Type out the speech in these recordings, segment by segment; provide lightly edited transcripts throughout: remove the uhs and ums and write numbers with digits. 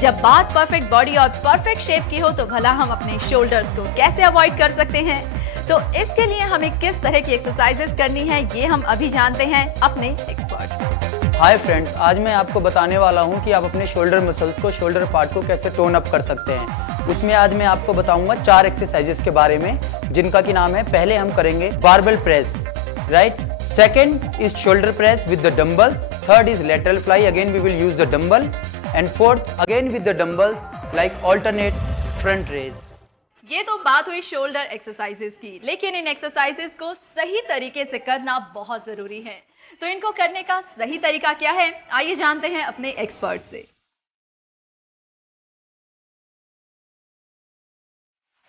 जब बात perfect body और परफेक्ट शेप की हो तो भला हम अपने शोल्डर्स को कैसे अवॉइड कर सकते हैं। तो इसके लिए हमें किस तरह की एक्सरसाइजेस करनी है ये हम अभी जानते हैं अपने एक्सपर्ट। हाय फ्रेंड्स, आज मैं आपको बताने वाला हूं कि आप अपने शोल्डर मसल्स को, शोल्डर पार्ट को कैसे टोन अप कर सकते हैं। उसमें आज मैं आपको बताऊंगा 4 एक्सरसाइजेस के बारे में, जिनका की नाम है, पहले हम करेंगे barbell press, right. Second is shoulder press with the dumbbells. Third is lateral fly, again we will use the dumbbell. And fourth again with the dumbbell like alternate front raise. ये तो बात हुई शोल्डर एक्सरसाइजेस की, लेकिन इन exercises को सही तरीके से करना बहुत जरूरी है। तो इनको करने का सही तरीका क्या है, आइए जानते हैं अपने एक्सपर्ट से।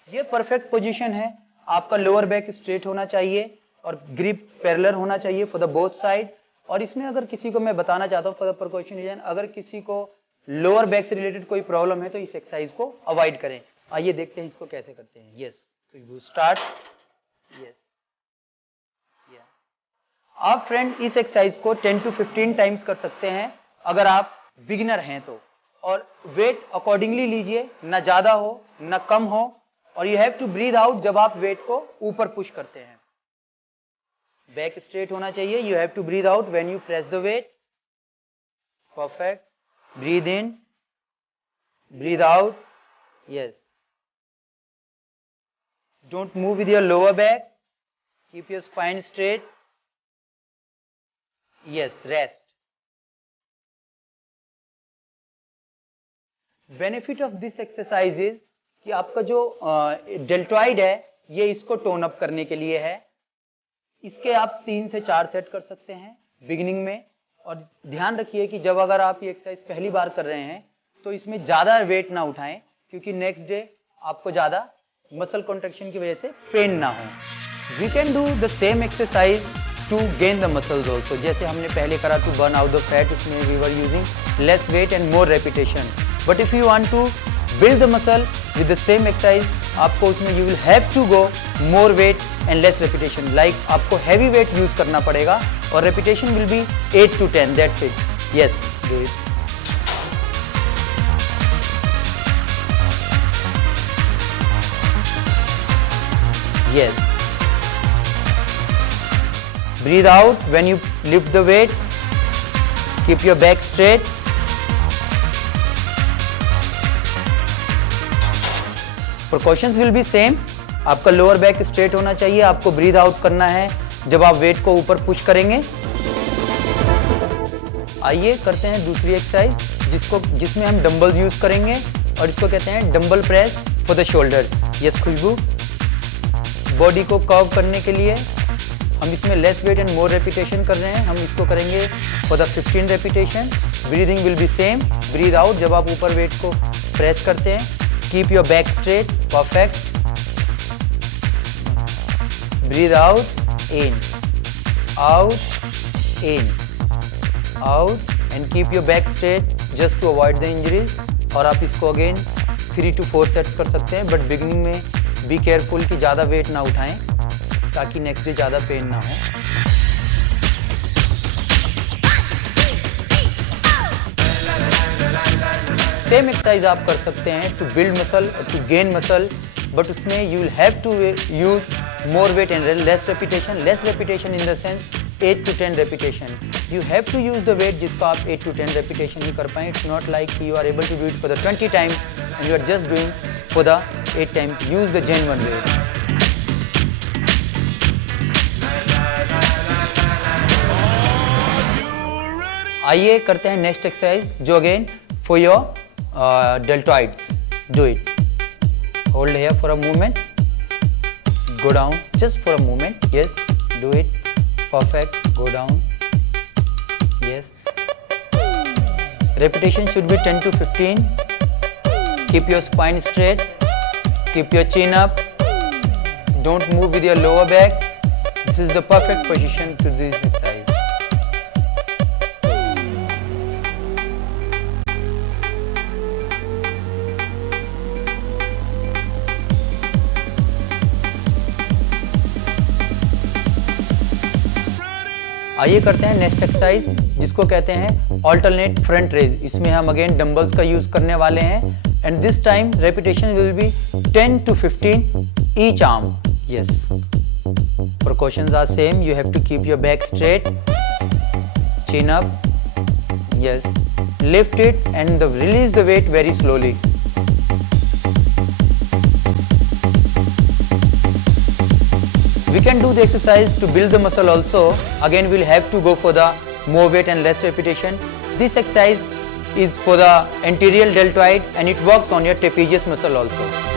ये परफेक्ट पोजीशन है। आपका लोअर बैक स्ट्रेट होना चाहिए और ग्रिप पैरेलल होना चाहिए फॉर द बोथ साइड। और इसमें अगर किसी को मैं बताना चाहता हूँ फॉर द प्रिकॉशन रीजन, अगर किसी को लोअर बैक से रिलेटेड कोई प्रॉब्लम है तो इस एक्सरसाइज को अवॉइड करें। आइए देखते हैं इसको कैसे करते हैं। Yes, start. यस, आप फ्रेंड इस एक्सरसाइज को 10 to 15 टाइम्स कर सकते हैं अगर आप बिगिनर हैं तो। और वेट अकॉर्डिंगली लीजिए, ना ज्यादा हो ना कम हो। और you have to breathe out जब आप वेट को ऊपर पुश करते हैं। बैक स्ट्रेट होना चाहिए। You have to breathe out when you press the weight. Perfect. Breathe in, breathe out. Yes, don't move with your lower back, keep your spine straight. Yes, rest. Benefit of this exercise is कि आपका जो deltoid है ये इसको tone up करने के लिए है। इसके आप 3 से 4 सेट कर सकते हैं बिगिनिंग में। और ध्यान रखिए कि जब अगर आप ये एक्सरसाइज पहली बार कर रहे हैं तो इसमें ज्यादा वेट ना उठाएं, क्योंकि नेक्स्ट डे आपको ज्यादा मसल कॉन्ट्रैक्शन की वजह से पेन ना हो। We can do the same exercise to gain the muscles also। जैसे हमने पहले करा to burn out the fat, उसमें we were using less weight and more repetition। But if you want to build the muscle with the same exercise, आपको उसमें you will have to go more weight and less repetition। Like आपको heavy weight use करना पड़ेगा और repetition will be 8 to 10, that's it। Yes, do it। Yes। Breathe out when you lift the weight. Keep your back straight. Precautions will be same. आपका lower back straight होना चाहिए। आपको breathe out करना है जब आप वेट को ऊपर पुश करेंगे। आइए करते हैं दूसरी एक्सरसाइज जिसमें हम डंबल्स यूज करेंगे और इसको कहते हैं dumbbell press for the shoulders. Yes Khushbu, body को कर्व करने के लिए हम इसमें less weight and more repetition कर रहे हैं। हम इसको करेंगे for the 15 repetition. Breathing will be same. Breathe out जब आप ऊपर वेट को प्रेस करते हैं। Keep your back straight. Perfect. Breathe out, in, out, in, out and keep your back straight just to avoid the injuries. और आप इसको again 3 to 4 sets कर सकते हैं। बट बिगिनिंग में बी केयरफुल कि ज़्यादा वेट ना उठाएं ताकि नेक्स्ट डे ज्यादा पेन ना हो। सेम एक्सरसाइज आप कर सकते हैं टू बिल्ड मसल और टू गेन मसल, बट उसमें you will have to use more weight and less repetition. Less repetition in the sense 8 to 10 repetition. You have to use the weight जिसका आप 8 to 10 repetition ही कर पाएं। It's not like you are able to do it for the 20 time and you are just doing for the 8 time. Use the genuine wait. आइए करते हैं next exercise जो again for your deltoids. Do it. Hold here for a movement, go down just for a movement. Yes, do it. Perfect. Go down. Yes, repetition should be 10 to 15। keep your spine straight, keep your chin up, don't move with your lower back। this is the perfect position to do this exercise। आइए करते हैं next exercise, जिसको कहते हैं alternate front raise. इसमें हम again dumbbells का use करने वाले हैं and this time repetition will be 10 to 15 each arm. Yes, precautions are same. You have to keep your back straight, chin up. Yes, lift it and release the weight very slowly. We can do the exercise to build the muscle also. Again, we'll have to go for the more weight and less repetition. This exercise is for the anterior deltoid and it works on your trapezius muscle also.